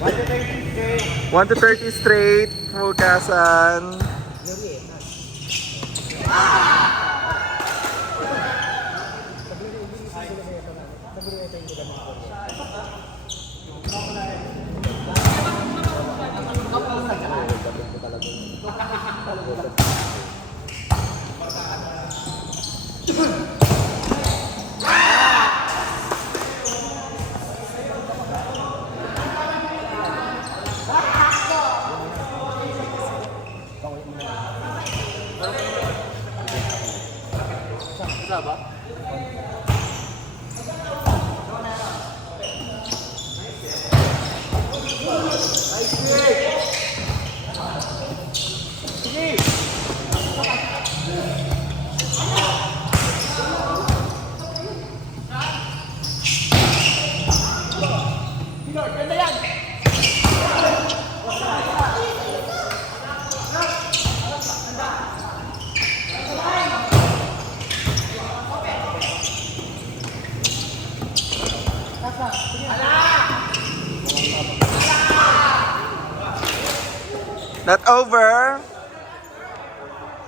1 to 30 straight. Fukasan. Not over.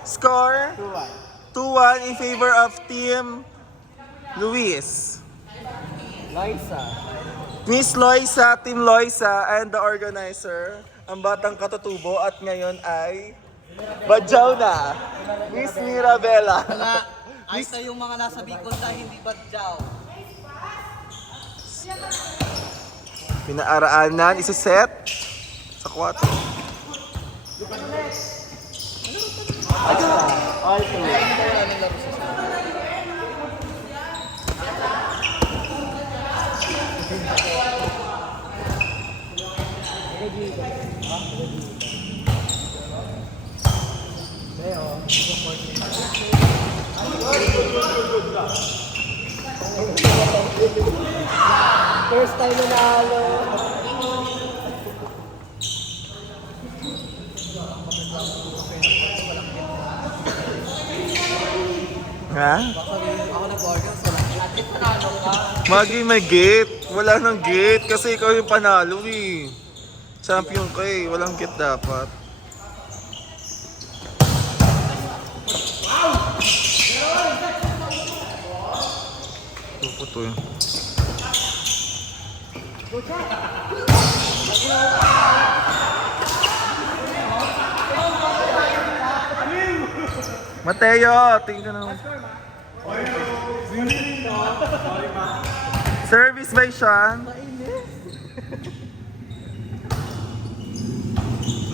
Score 2-1 in favor of Team Luis. Loisa. Miss Loisa, Team Loisa, and the organizer, ang batang katutubo at ngayon ay Badyaw na. Miss Mirabella. Wala. Ayos na yung mga nasa Bicol na hindi badyaw. Pinaaraanan, isi-set sa 4. First time na nalo. Ha? Ako nag-order sa lahat. Panalo ka. Magi, may gate. Wala nang gate kasi ikaw yung panalo eh. Champion ka eh. Walang gate dapat. Puto yun. Mateo, tingnan mo. Service by Sean.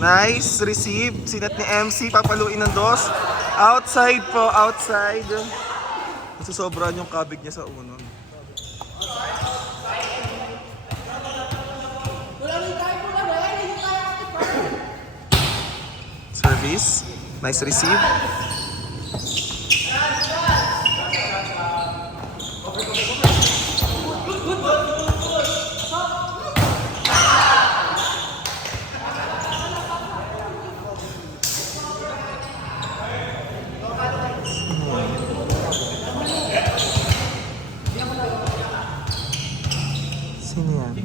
Nice, receive. Sinat ni MC, papaluin ng dos. Outside po, outside. Kasi sobrang yung kabig niya sa uno. Service. Nice receive. Sino yan?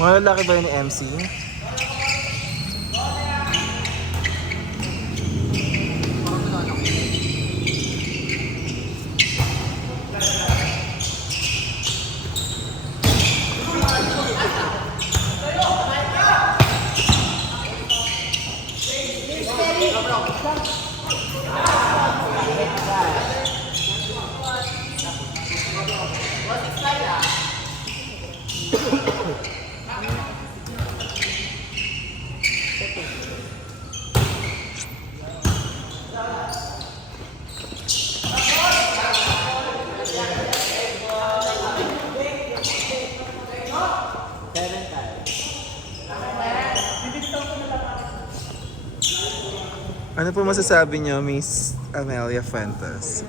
Mga lalaki ba yun ni MC? Ano po masasabi niyo, Miss Amelia Fuentes?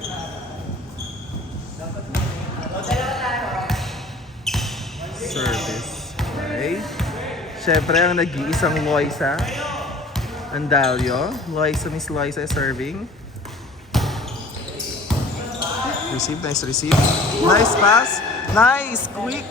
Service. Okay. Siyempre, ang nag-iisang Loisa. Andalio. Loisa, Miss Loisa is serving. Receive, nice receive. Nice pass. Nice, quick.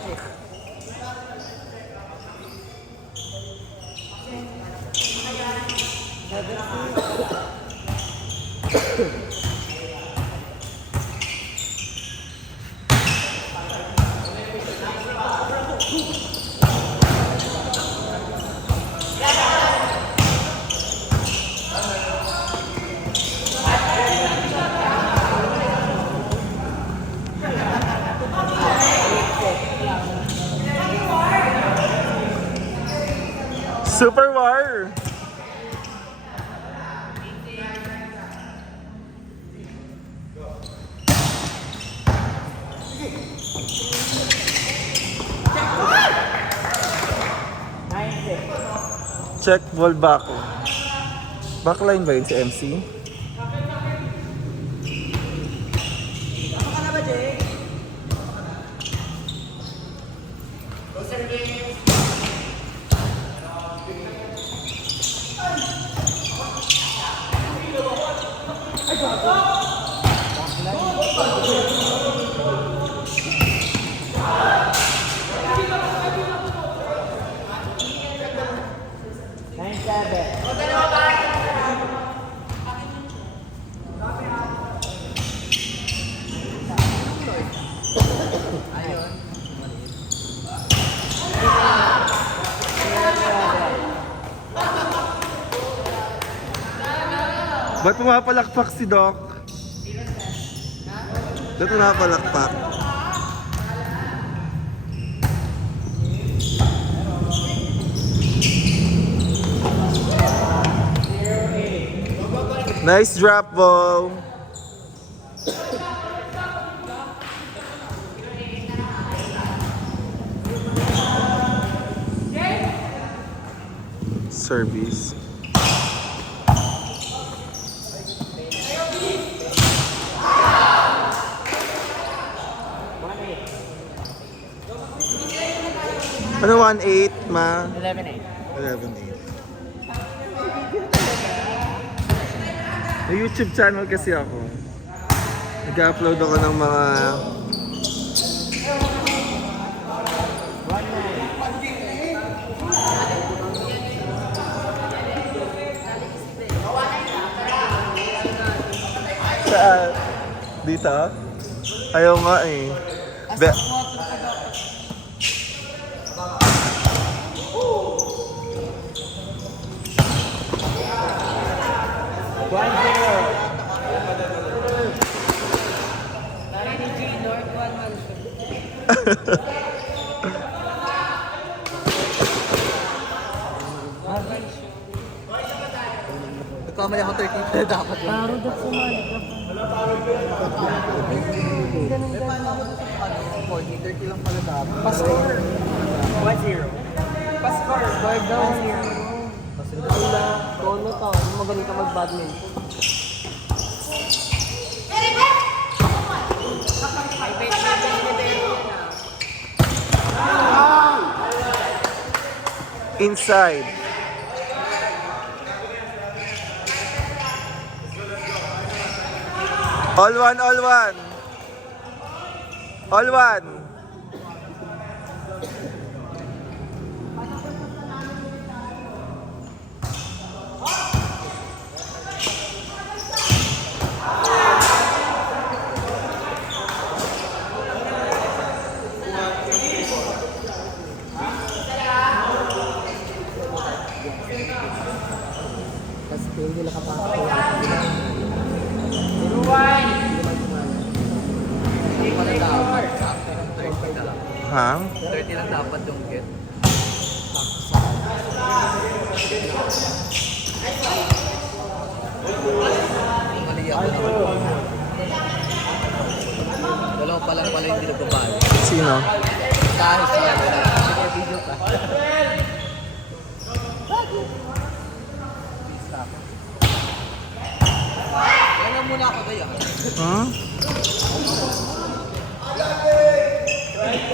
Super War. Check ball back. Backline ba yun si MC? Ba't pumapalakpak si Doc? Ba't pumapalakpak? Nice drop ball. Service. Ano 1-8, ma? 11-8. 11-8. May YouTube channel kasi ako. Nag-upload ako ng mga... Saan? Dito? Ayaw nga eh. Nagkamali ako 30 dapat yun. Paro daw sumali ka pa. Ganun ganun. 40, 30 lang pala dapat. Pascore. 1-0. Pascore. Score daw 1-0. Wala. Tono to. Magaling ka mag-badminton. Inside. All one, all one. All one. Kasi hindi nakapasok. Hindi pala dapat. Sakto yung 30 na lang. Ha? 30 lang dapat yung get. Ang mali ako naman. Dalawa pa lang pala hindi nagbabali. Sino? Kahit sa video ka.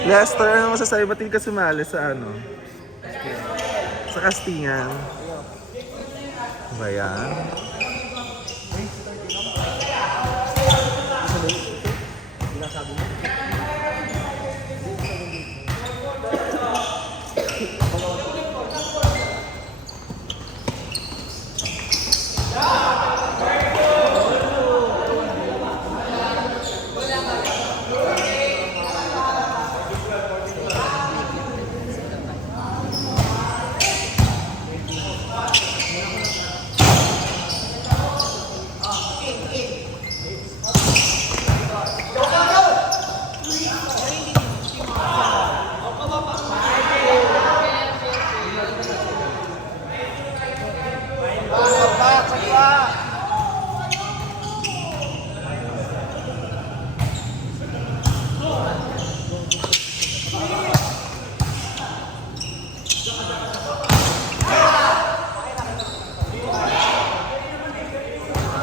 Lester, ano masasabi? Ba't hindi ka sumali sa ano? Sa castingan? Ba yan?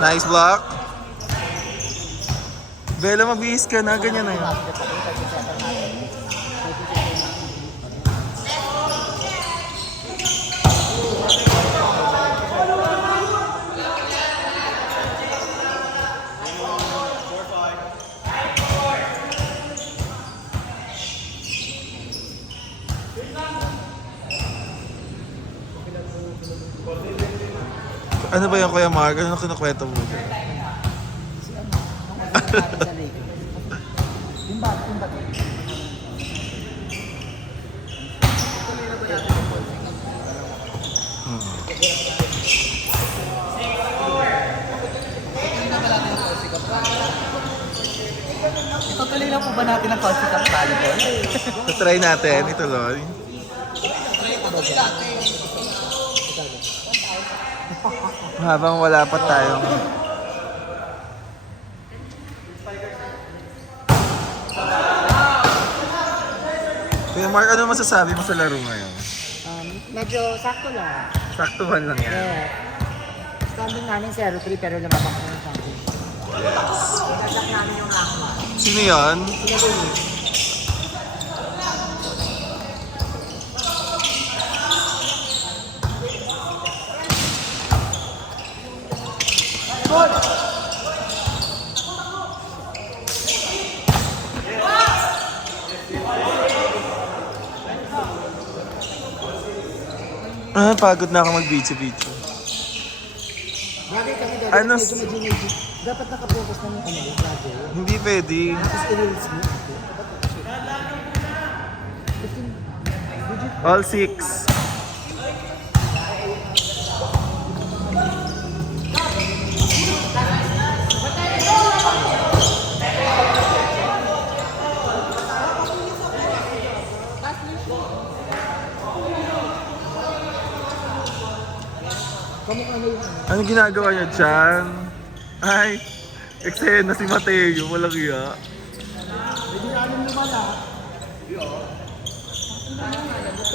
Nice block. Bella, mabihis ka na. Ganyan na yun. Ano ba yung Kuya Mark? Ano kinukwento mo dyan? Yung ba? Itutuloy lang po ba natin ang Coffee Cup Volleyball? Try natin. Ituloy. Habang wala pa tayong... Kuya Mark, ano masasabi mo sa laro ngayon? Medyo sakto lang. Saktuhan lang yan. Yeah. Standing namin 0-3 pero lumabak ko ng champion. Yes. Naglag namin yung rank 1. Sino yan? Sinagulit. Pagod na ako mag-video-video. Bagay kami dito, Ano? medyo. Dapat nakapokus na yung vlogger. Hindi pwede. Tapos i-reels mo. All six. Ano ginagawa niya dyan? Ay, eksena si Mateo, walang iya.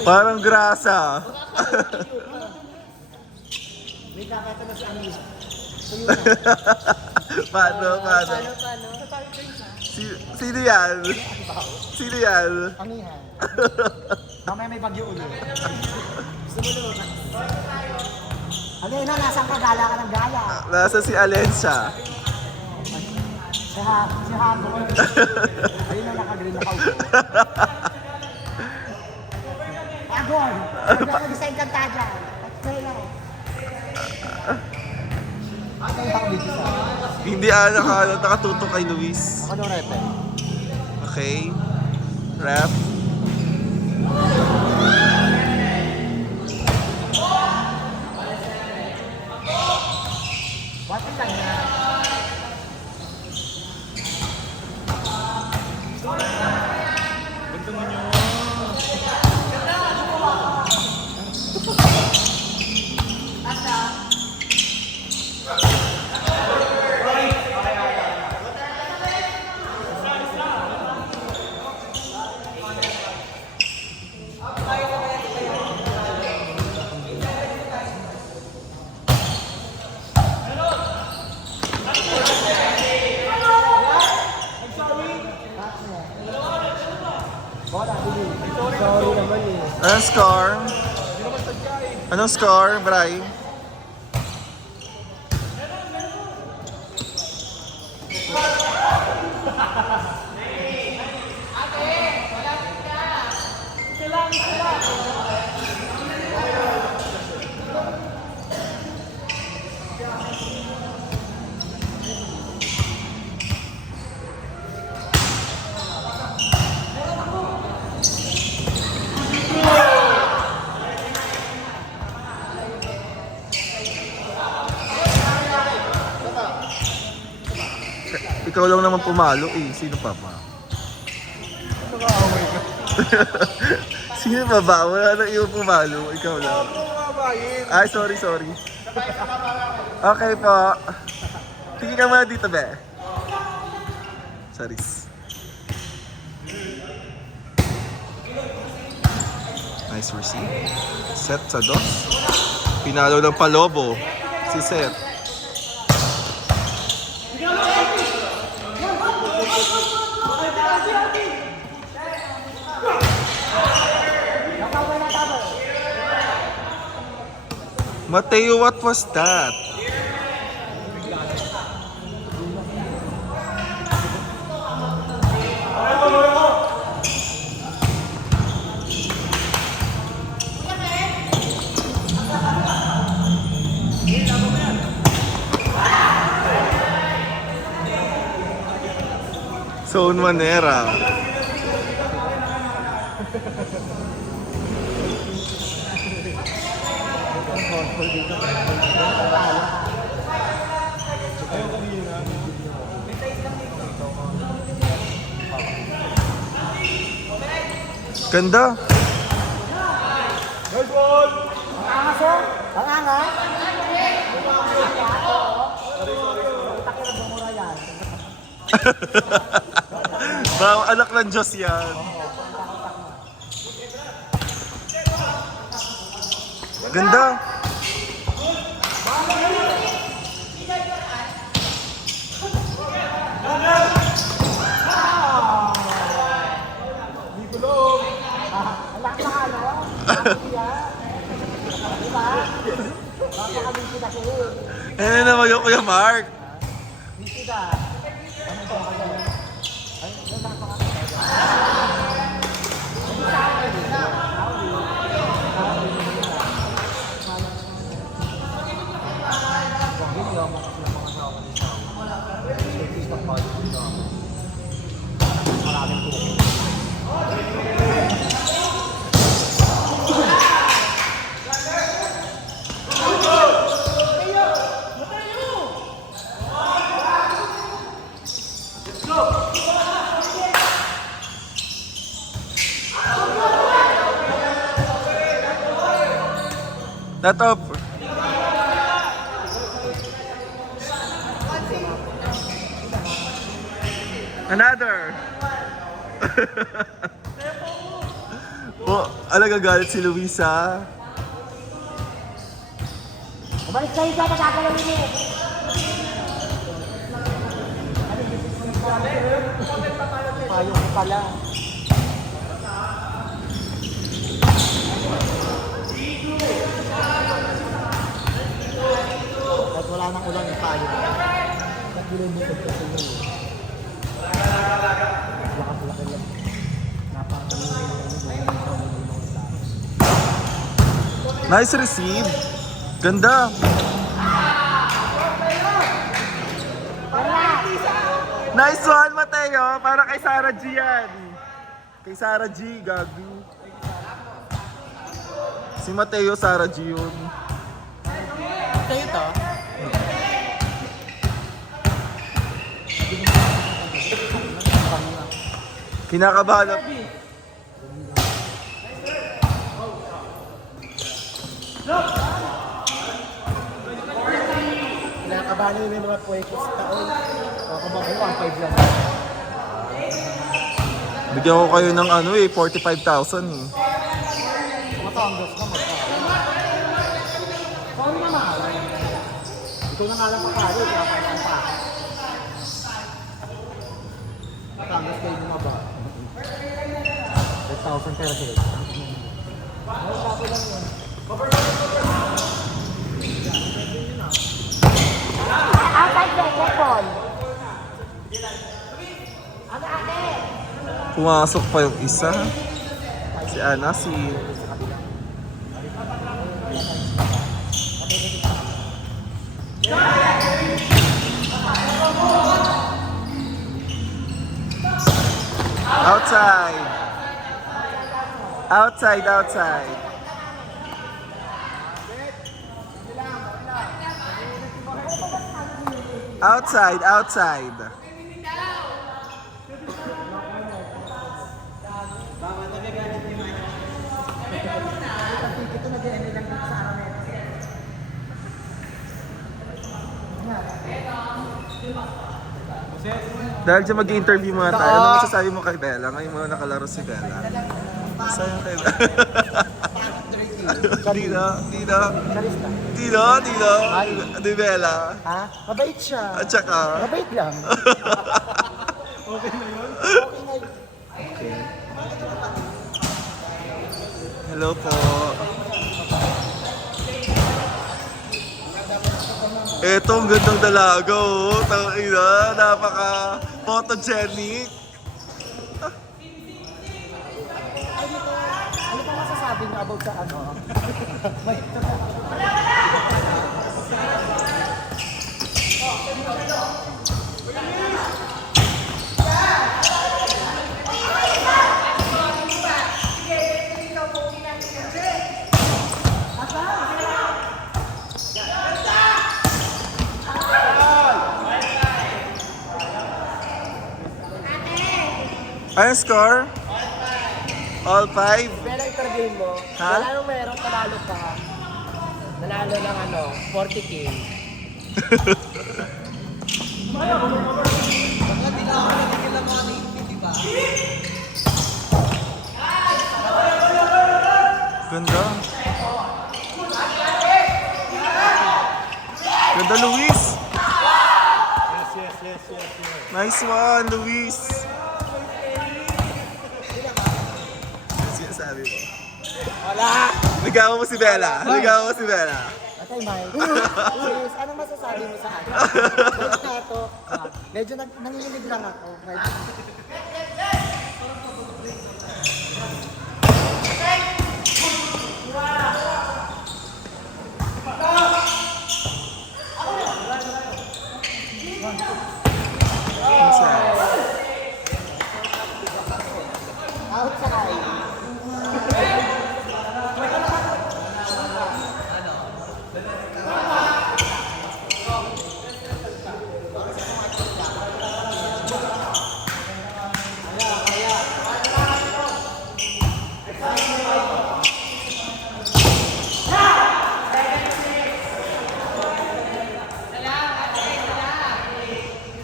Parang grasa. May kakata na si Anis. Paano? Sino yan? Sino yan? Amihan. Mamaya may bagyo ulit. Gusto mo lumabas? Ano yun na, nasaan ka? Gala ka ng gala. Nasa si Alencia. Si Hamon. Ayun na nakagreen na kaupo. Agon! Mag-design kanta dyan. Sa'yo lang. Ano yung hawig isa? Hindi nakatutok kay Luis. Ako daw repe. Okay. Rap. What lang na? Anong score? Anong score, Bray? Ikaw lang naman pumalo eh. Sino pa ba? Nakaaway ka. Sino pa ba? Wala na iyo pumalo. Ikaw lang. Ay, sorry. Okay po. Tingin ka muna dito, be. Sorry. Nice receive. Set sa dos. Pinalo ng Palobo. Si Seth. Mateo, what was that? Zone Manera. Ganda. Bawang anak ng Diyos yan. Ganda. Ano naman yung Kuya Mark? Not over. Another. Oh, alagagalit si Luisa. Balik kayo sa pagkakalawin mo. Payong ko pala. At wala nang ulan yung payong. Nagbulay-bukod kasi yun. Lakas-laki lang. Nice receive. Ganda. Nice one, Mateo. Para kay Sarah G yan. Kay Sarah G, gago. Si Mateo, Sarah G yun. Sa'yo to? Kinakabahan na. Kinakabahan nyo yung mga puwekos taon. Kakabahan ko ang 5 lang. Bigyan ko kayo ng ano eh, 45,000 eh. Matanggas na saan na mahal? Ito na nga lang pakalo, kaya pa isang pa. Matanggas kayo bumaba. 5,000 per head. Outside the second. Ano ate? Pumasok pa yung isa. Si Ana, si... Outside. Outside, outside. Outside, outside. Dahil dyan mag-interview muna tayo, ano masasabi mo kay Bella? Ngayon mo nakalaro si Bella. Sayang kay Bella. Dino, Dino. Dino, Dino. Di Bella. Ha? Mabait siya. At saka... Mabait lang. Hello po. Eto, ang gandang dalaga, oh. Tangina, napaka-photogenic. Ano pa masasabi niyo about sa ano? Anong score? All 5? Pero interview mo, Ha? wala nung meron panalo ka. Nanalo ng ano, 40K. Baka di na ako nagigil ang mga native, di ba? Ganda. Ganda, Luis. Nice one, Luis. Sinasabi mo. Wala! Ligawan mo si Bella. Ligawan mo si Bella. Atay, Mike. Serious, anong masasabi mo sa akin? Medyo na ito, medyo nanginginig lang ako. Outside.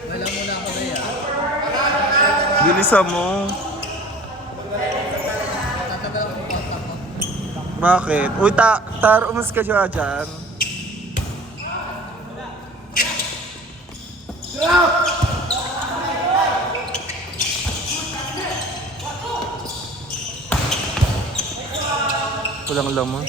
Wala muna ako na yan. Bilisan mo. Tatagal ako ng kontak ko. Bakit? Uy, umas ka dyan. Walang laman.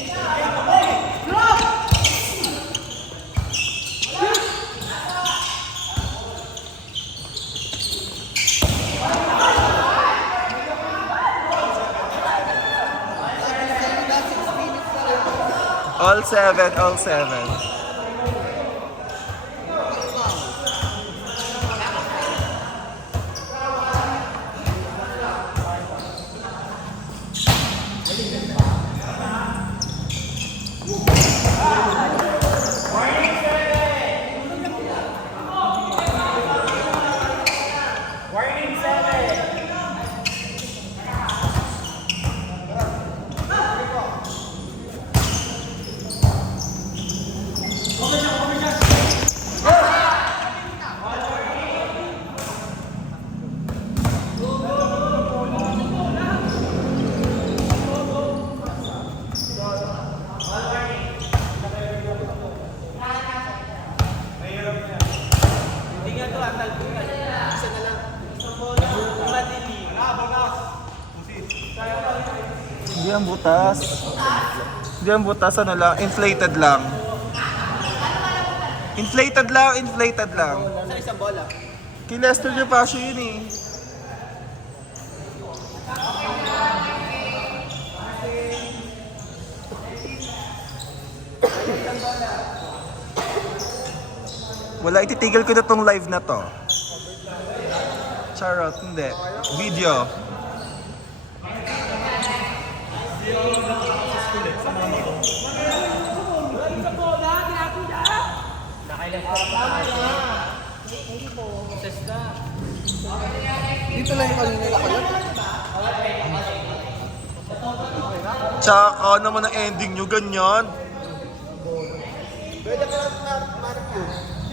All 7, all 7. Hindi ang butas. Hindi ang butas, ano lang, inflated lang. Inflated lang, inflated lang. Sa isang bola. Kay Lester Gervasio yun eh. Wala, ititigil ko na tong live na to. Charot, hindi. Video. Dito lang yung kanina nakalat. Tsaka naman ang ending nyo, ganyan. Pwede ka lang marap yun.